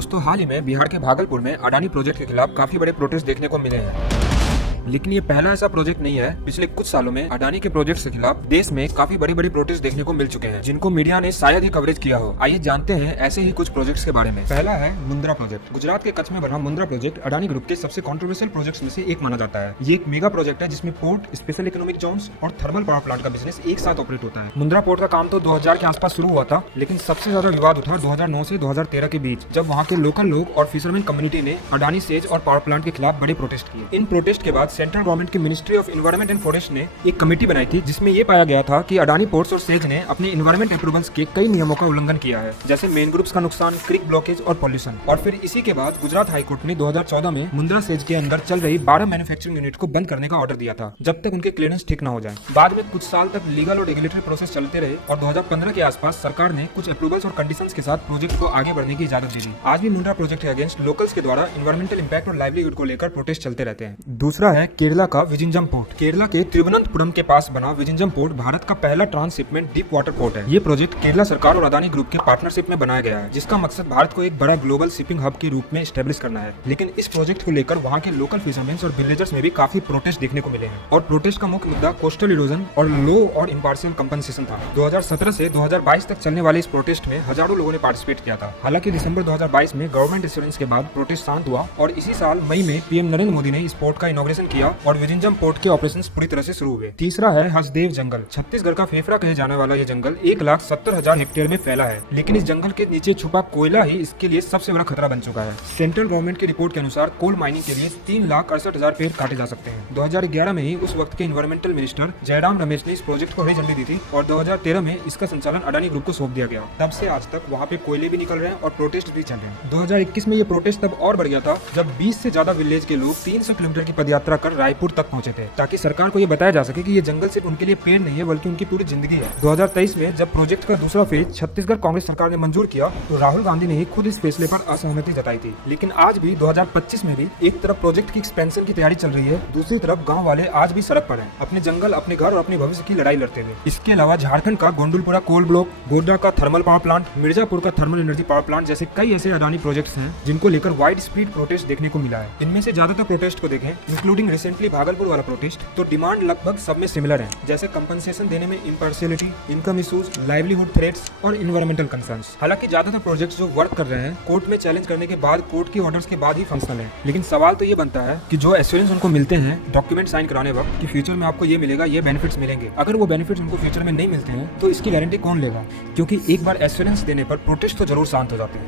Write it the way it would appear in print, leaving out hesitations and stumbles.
दोस्तों हाल ही में बिहार के भागलपुर में अडानी प्रोजेक्ट के खिलाफ काफी बड़े प्रोटेस्ट देखने को मिले हैं। लेकिन ये पहला ऐसा प्रोजेक्ट नहीं है। पिछले कुछ सालों में अडानी के प्रोजेक्ट के खिलाफ देश में काफी बड़ी बड़ी प्रोटेस्ट देखने को मिल चुके हैं, जिनको मीडिया ने शायद ही कवरेज किया हो। आइए जानते हैं ऐसे ही कुछ प्रोजेक्ट्स के बारे में। पहला है मुंद्रा प्रोजेक्ट। गुजरात के कच्छ में बना मुंद्रा प्रोजेक्ट अडानी ग्रुप के सबसे कंट्रोवर्शियल प्रोजेक्ट्स में से एक माना जाता है। ये एक मेगा प्रोजेक्ट है जिसमें पोर्ट, स्पेशल इकोनॉमिक जोन्स और थर्मल पावर प्लांट का बिजनेस एक साथ ऑपरेट होता है। मुंद्रा पोर्ट का काम तो 2000 के आसपास शुरू हुआ था, लेकिन सबसे ज्यादा विवाद उठा 2009 से 2013 के बीच, जब वहाँ के लोकल लोग और फिशरमैन कम्युनिटी ने अडानी सेज और पावर प्लांट के खिलाफ बड़े प्रोटेस्ट किए। इन प्रोटेस्ट के बाद सेंट्रल गवर्नमेंट की ministry of environment and forest ने एक कमेटी बनाई थी, जिसमें ये पाया गया था कि अडानी पोर्ट्स और सेज ने अपने एनवायरनमेंट अप्रूवल्स के कई नियमों का उल्लंघन किया है, जैसे मेन ग्रुप्स का नुकसान, क्रिक ब्लॉकेज और पॉल्यूशन। और फिर इसी के बाद गुजरात हाईकोर्ट ने 2014 में मुंद्रा सेज के अंदर चल रही 12 मैन्युफैक्चरिंग यूनिट को बंद करने का ऑर्डर दिया था, जब तक उनके क्लियरेंस ठीक न हो जाए। बाद में कुछ साल तक लीगल और रेगुलेटरी प्रोसेस चलते रहे और 2015 के आसपास सरकार ने कुछ अप्रूवल्स और कंडीशंस के साथ प्रोजेक्ट को आगे बढ़ने की इजाजत दी थी। आज भी मुंद्रा प्रोजेक्ट के अगेंस्ट लोकल्स के द्वारा एनवायरमेंटल इंपैक्ट और लाइवलीहुड को लेकर प्रोटेस्ट चलते रहते हैं। दूसरा है केरला का विजिंजम पोर्ट। केरला के तिरुवनंतपुरम के पास बना विजिंजम पोर्ट भारत का पहला ट्रांसशिपमेंट डीप वाटर पोर्ट है। ये प्रोजेक्ट केरला सरकार और अडानी ग्रुप के पार्टनरशिप में बनाया गया है, जिसका मकसद भारत को एक बड़ा ग्लोबल शिपिंग हब के रूप में एस्टेब्लिश करना है। लेकिन इस प्रोजेक्ट को लेकर वहाँ के लोकल फिशरमैन और विलेजर्स में भी काफी प्रोटेस्ट देखने को मिले हैं। और प्रोटेस्ट का मुख्य मुद्दा कोस्टल इरोजन और लो और इम्पार्शियल कंपनसेशन था। 2017 से 2022 तक चलने वाले इस प्रोटेस्ट में हजारों लोगों ने पार्टिसिपेट किया था। हालांकि दिसंबर 2022 में गवर्नमेंट एश्योरेंस के बाद प्रोटेस्ट शांत हुआ और इसी साल मई में पीएम नरेंद्र मोदी ने इस पोर्ट का इनॉग्रेशन किया और विजिंजम पोर्ट के ऑपरेशंस पूरी तरह से शुरू हुए। तीसरा है हसदेव जंगल। छत्तीसगढ़ का फेफड़ा कहे जाने वाला ये जंगल 1,70,000 हेक्टेयर में फैला है, लेकिन इस जंगल के नीचे छुपा कोयला ही इसके लिए सबसे बड़ा खतरा बन चुका है। सेंट्रल गवर्नमेंट की रिपोर्ट के अनुसार कोल माइनिंग के लिए 3,68,000 पेड़ काटे जा सकते हैं। 2011 में ही उस वक्त के इन्वायरमेंटल मिनिस्टर जयराम रमेश ने इस प्रोजेक्ट को हरी झंडी दी थी और 2013 में इसका संचालन अडानी ग्रुप को सौंप दिया गया। तब से आज तक वहाँ पे कोयले भी निकल रहे हैं और प्रोटेस्ट भी चल रहे हैं। 2021 में ये प्रोटेस्ट तब और बढ़ गया था, जब 20 से ज्यादा विलेज के लोग 300 किलोमीटर की पदयात्रा कर रायपुर तक पहुंचे थे, ताकि सरकार को ये बताया जा सके कि ये जंगल सिर्फ उनके लिए पेड़ नहीं है, बल्कि उनकी पूरी जिंदगी है। 2023 में जब प्रोजेक्ट का दूसरा फेज छत्तीसगढ़ कांग्रेस सरकार ने मंजूर किया, तो राहुल गांधी ने ही खुद इस फैसले पर असहमति जताई थी। लेकिन आज भी 2025 में भी एक तरफ प्रोजेक्ट की एक्सपेंशन की तैयारी चल रही है, दूसरी तरफ गाँव वाले आज भी सड़क पर हैं, अपने जंगल, अपने घर और अपने भविष्य की लड़ाई लड़ते हुए। इसके अलावा झारखंड का गोंडुलपुरा कोल ब्लॉक, गोड्डा का थर्मल पावर प्लांट, मिर्जापुर का थर्मल एनर्जी पावर प्लांट जैसे कई ऐसे अडानी प्रोजेक्ट्स हैं, जिनको लेकर वाइड स्पीड प्रोटेस्ट देखने को मिला है। इनमें से ज्यादातर प्रोटेस्ट को देखें, इंक्लूडिंग रिसेंटली भागलपुर वाला प्रोटेस्ट, तो डिमांड लगभग सब में सिमिलर है, जैसे कंपनसेशन देने में impartiality, income issues, livelihood threats और इन्वायरमेंटल कंसर्न्स। हालांकि ज्यादातर प्रोजेक्ट्स जो वर्क कर रहे हैं, कोर्ट में चैलेंज करने के बाद, कोर्ट के ऑर्डर्स के बाद ही फंक्शनल है। लेकिन सवाल तो ये बनता है कि जो एश्योरेंस उनको मिलते हैं डॉक्यूमेंट साइन कराने वक्त कि फ्यूचर में आपको ये मिलेगा, ये बेनिफिट्स मिलेंगे, अगर वो बेनिफिट्स उनको फ्यूचर में नहीं मिलते हैं तो इसकी गारंटी कौन लेगा? क्योंकि एक बार एश्योरेंस देने पर प्रोटेस्ट तो जरूर शांत हो जाते हैं।